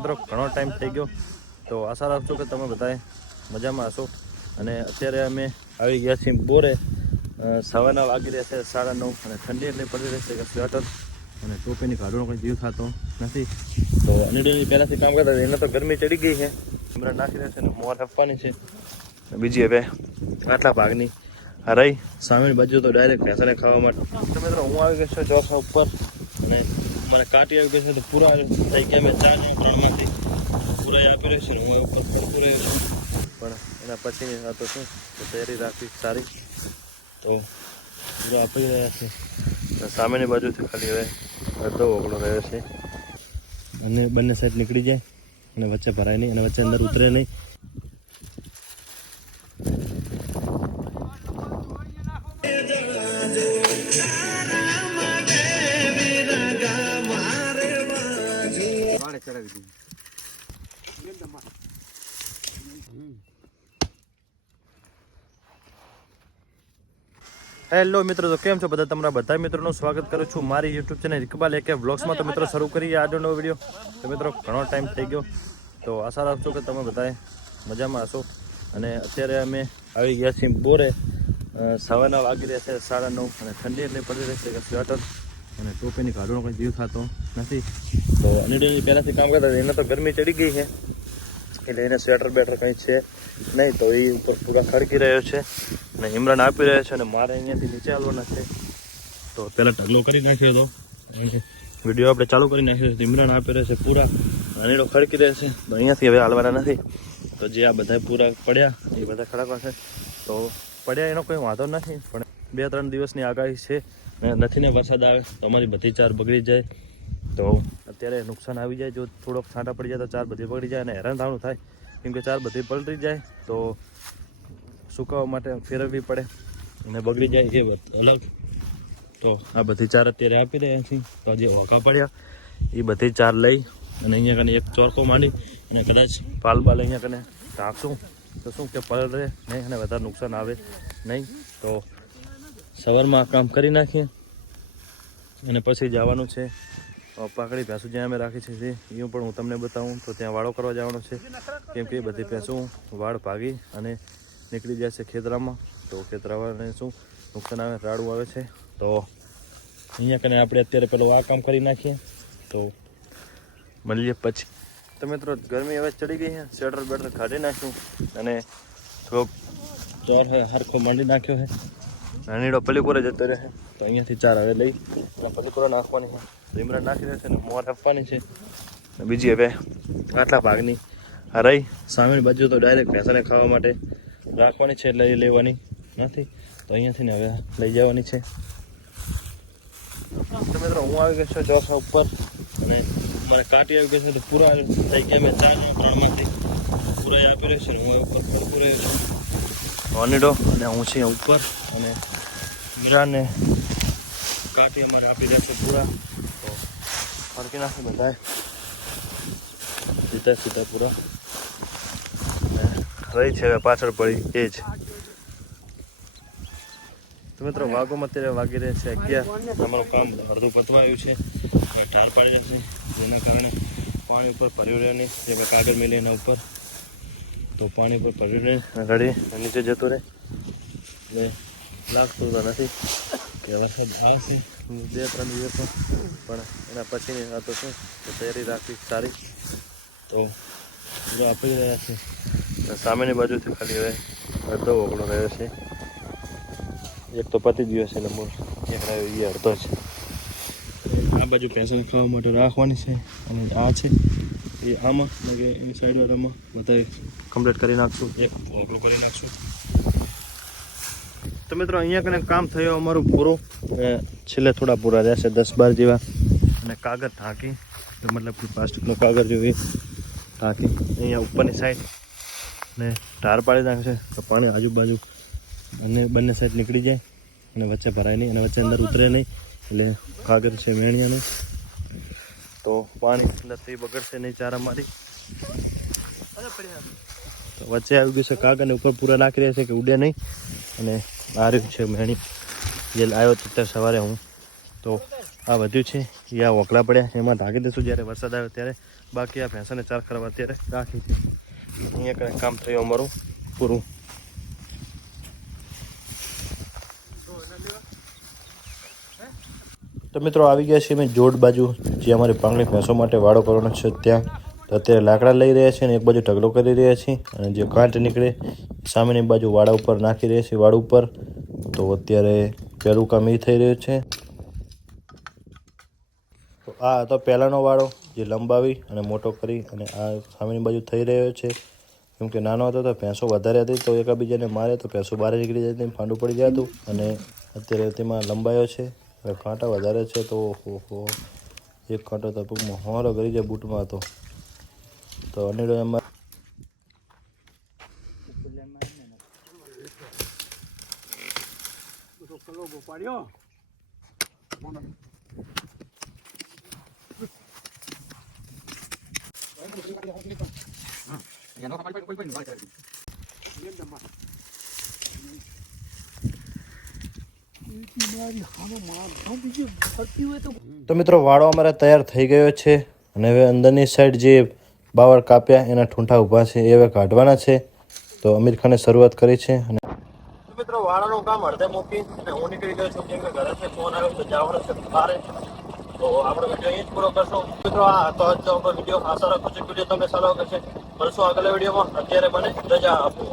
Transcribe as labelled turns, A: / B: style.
A: મિત્રો, ઘણો ટાઈમ થઈ ગયો. તો આશા રાખશો કે તમે બધાએ મજામાં હશો. અને અત્યારે અમે આવી ગયા છીએ બોરે. સવારના વાગી રહ્યા છે સાડા નવ અને ઠંડી એટલી પડી રહી છે કે સ્વેટર અને ટોપીની કાઢવાનો કોઈ જીવ થતો નથી. તો અનિડીની પહેલાંથી કામ કરતા એને તો ગરમી ચડી ગઈ છે. હમણાં નાખી રહ્યા છે અને મોર આપવાની છે. બીજી હવે આટલા ભાગની રહી સામેની બાજુ તો ડાયરેક્ટ ભેંસાને ખાવા માટે. તો મિત્રો, હું આવી ગયો છું ચોખા ઉપર. અને મને કાટી આવી છે તો પૂરા થઈ ગયા મેં ચાર ને ત્રણમાંથી. પૂરા આપી રહ્યો છે હું ઉપર પડકું રહ્યો છું. પણ એના પછીની વાતો શું? તો તૈયારી રાખી સારી. તો પૂરા આપી રહ્યા છે. સામેની બાજુથી ખાલી હવે અડધો ઓગળો રહ્યો છે. અને બંને સાઈડ નીકળી જાય. અને વચ્ચે ભરાય નહીં અને વચ્ચે અંદર ઉતરે નહીં.
B: વાળે
A: હેલો મિત્રો, તો કેમ છો બધા? તમારા બધા મિત્રોનું સ્વાગત કરું છું મારી યુટ્યુબ ચેનલ ઇકબાલ એકે વ્લોગ્સમાં તો મિત્રો, શરૂ કરીએ આજનો વીડિયો તો મિત્રો, ઘણો ટાઈમ થઈ ગયો. તો આશા રાખશો કે તમે બધાએ મજામાં હશો. અને અત્યારે અમે આવી ગયા છીએ બોરે. સવારના વાગી રહ્યા છે સાડા નવ અને ઠંડી એટલી પડી રહી છે કે સ્વેટર અને ટોપીની કાઢવાનો કંઈ જીવ થતો નથી. તો અનિડની પહેલાંથી કામ કરતા એને તો ગરમી ચડી ગઈ છે. એટલે એને સ્વેટર બેટર કંઈ છે નહીં તો એ ઉપર પૂરા ખડકી રહ્યો છે અને ઇમરાન આપી રહ્યો છે અને મારે અહીંયાથી નીચે આવવાના છે. તો પહેલાં ઢગલો કરી નાખ્યો હતો વીડિયો આપણે ચાલુ કરી નાખ્યો તો ઇમરાન આપી રહ્યો છે પૂરા. અનેડો ખડકી રહ્યો છે. તો અહીંયાથી હવે હાલવાના નથી. તો જે આ બધા પૂરા પડ્યા, એ બધા ખડકવા છે. તો પડ્યા એનો કોઈ વાંધો નથી, પણ બે ત્રણ દિવસની આગાહી છે ને નથી ને વરસાદ આવે તો અમારી બધી ચાર બગડી જાય. તો અત્યારે નુકસાન આવી જાય. જો થોડોક છાંટા પડી જાય તો ચાર બધી પડી જાય અને હેરાન થાય. કેમ કે ચાર બધી પલટી જાય તો સુકાવવા માટે ફેરવવી પડે અને બગડી જાય એ અલગ. તો આ બધી ચાર અત્યારે આપી રહ્યા છીએ. તો જે ઓકા પડ્યા. એ બધી ચાર લઈ અને અહીંયા કને એક ચોરકો માંડી અને કદાચ પાલ બાલ અહીંયા કને ઢાંકશું. તો શું કે પલળે નહીં અને વધારે નુકસાન આવે નહીં. તો સવારમાં આ કામ કરી નાખીએ અને પછી જવાનું છે. પાકડી ભેંસું જ્યાં અમે રાખી છે તે પણ હું તમને બતાવું, તો ત્યાં વાળો કરવા જવાનો છે. કેમ કે બધી ભેંસું વાળ ભાગી અને નીકળી જાય છે ખેતરામાં. તો ખેતરાવાળાને શું નુકસાન આવે, રાડું આવે છે. તો અહીંયા કને આપણે અત્યારે પેલું આ કામ કરી નાખીએ. તો મળીએ પછી. તો મિત્રો, ગરમી હવે ચડી ગઈ છે. સ્વેટર બેટર કાઢી નાખ્યું અને થોડોક ચોર હરખો માંડી નાખ્યો છે નાનીડો પલીકોરે જતો રહે. તો અહીંયાથી ચાર હવે લઈ પલીકોરો નાખવાની છે. લીમડા નાખી દે છે ને મોર આપવાની છે. બીજી હવે આટલા ભાગની રહી સામેની બાજુ તો ડાયરેક્ટ ભેંસાને ખાવા માટે રાખવાની છે એ લેવાની નથી. તો અહીંયાથી ને હવે લઈ જવાની છે. મિત્રો હું આવી ગયો છું ચોખા ઉપર અને મને કાટી આવી ગયો છે તો પૂરા થઈ ગયા મેં ચાર ત્રણમાંથી પૂરા આપી રહ્યો છે હું ઉપર પડકું રહ્યો છું. ઓનિડો અને હું છે ઉપર અને મીરાને કાટી અમારે આપી દેશે પૂરા. ફરકી નાખે બધાએ સીધા સીધા પૂરા રહી છે પાછળ પડી એ જ તો મિત્રો વાઘોમાં અત્યારે વાગી રહ્યા છે અગિયાર તમારું કામ અડધું પતવાયું છે ઠાર પાડી છે જેના કારણે પાણી ઉપર ભર્યું રહે નહીં જે કાગળ મેલી એના ઉપર તો પાણી ઉપર ભર્યું રહે રડી નીચે જતું રહે લાગતું નથી કે વરસાદ આવશે. બે ત્રણ દિવસો પણ એના પછીની વાતો છે તો તૈયારી રાખવી સારી. તો પૂરો આપી રહ્યા છે. સામેની બાજુથી ખાલી હવે અડધો ઓગળો રહ્યો છે. એક તો પતી ગયો છે નંબર એક રહ્યો એ અડધો છે. આ બાજુ પેન્શન ખાવા માટે રાખવાની છે અને આ છે. એ આમાં એની કે એ સાઈડવાળામાં બધાએ કમ્પ્લીટ કરી નાખશું. એક ઓગળો કરી નાખશું. તો મિત્રો, અહીંયા કને કામ થયો અમારું પૂરું. છેલ્લે થોડા પૂરા રહેશે દસ બાર જેવા. અને કાગળ ઢાંકી મતલબ કે પ્લાસ્ટિકનો કાગળ જેવી ઢાંકી. અહીંયા ઉપરની સાઈડ ને ઢાર પાડી નાખશે તો પાણી આજુબાજુ અને બંને સાઈડ નીકળી જાય. અને વચ્ચે ભરાય નહીં, અને વચ્ચે અંદર ઉતરે નહીં. એટલે કાગળ છે મેણિયાનું. તો પાણી અંદરથી બગડશે નહીં ચારા મારી વચ્ચે આવી ગયું છે કાગળ ને ઉપર પૂરા નાખી રહ્યા છે કે ઉડે નહીં. અને આ રહ્યું છે મેણી. જે આવ્યો હતો અત્યારે સવારે હું. તો આ વધ્યું છે. એ આ ઓકળા પડ્યા એમાં ઢાંકી દઈશું જ્યારે વરસાદ આવ્યો ત્યારે. બાકી આ ભેંસાને ચાર કરવા અત્યારે રાખી છે. અહીંયા કણે કામ થયું અમારું પૂરું. તો મિત્રો આવી ગયા છીએ અમે જોડ બાજુ. જે અમારી પાંગણી ભેંસો માટે વાડો કરવાનો છે ત્યાં. અત્યારે લાકડા લઈ રહ્યા છે અને એક બાજુ ઢગલો કરી રહ્યા છીએ. અને જે કાંટ નીકળે સામેની બાજુ વાડા ઉપર નાખી રહ્યા છીએ વાડ ઉપર. તો અત્યારે પહેલું કામ એ થઈ રહ્યું છે. તો આ હતો પહેલાંનો વાળો જે લંબાવી અને મોટો કરી અને આ સામેની બાજુ થઈ રહ્યો છે. કેમ કે નાનો હતો તો ભેંસો વધારે હતી, તો એકબીજાને મારે, તો ભેંસો બહાર નીકળી જતી ફાંડું પડી જતું. અને અત્યારે તેમાં લંબાયો છે, હવે કાંટા વધારે છે, તો હો હો. એક કાંટો તો પગમાં હોરો કરી જાય બૂટમાં હતો. તો અનિડો એમાં તો મિત્રો, વાળો અમારે તૈયાર થઈ ગયો છે અને હવે અંદરની સાઈડ જે બાવળ કાપ્યા, એના ઠૂંઠા ઊભા છે, એ હવે કાઢવાના છે. તો અમીર ખાને શરૂઆત કરી છે અને મિત્રો વાળાનું કામ અડધે મૂકી અને હું નીકળી ગયો છું કેમ કે ઘરેથી ફોન આવ્યો તો જવાનું છે બહાર તો આપણે વીડિયો અહીં જ પૂરો કરશું. મિત્રો, આ હતો આજનો વીડિયો આશા રાખું છું. વીડિયો તમે સારો કરશે મળશું આગલા વિડીયોમાં. અત્યારે મને રજા આપો.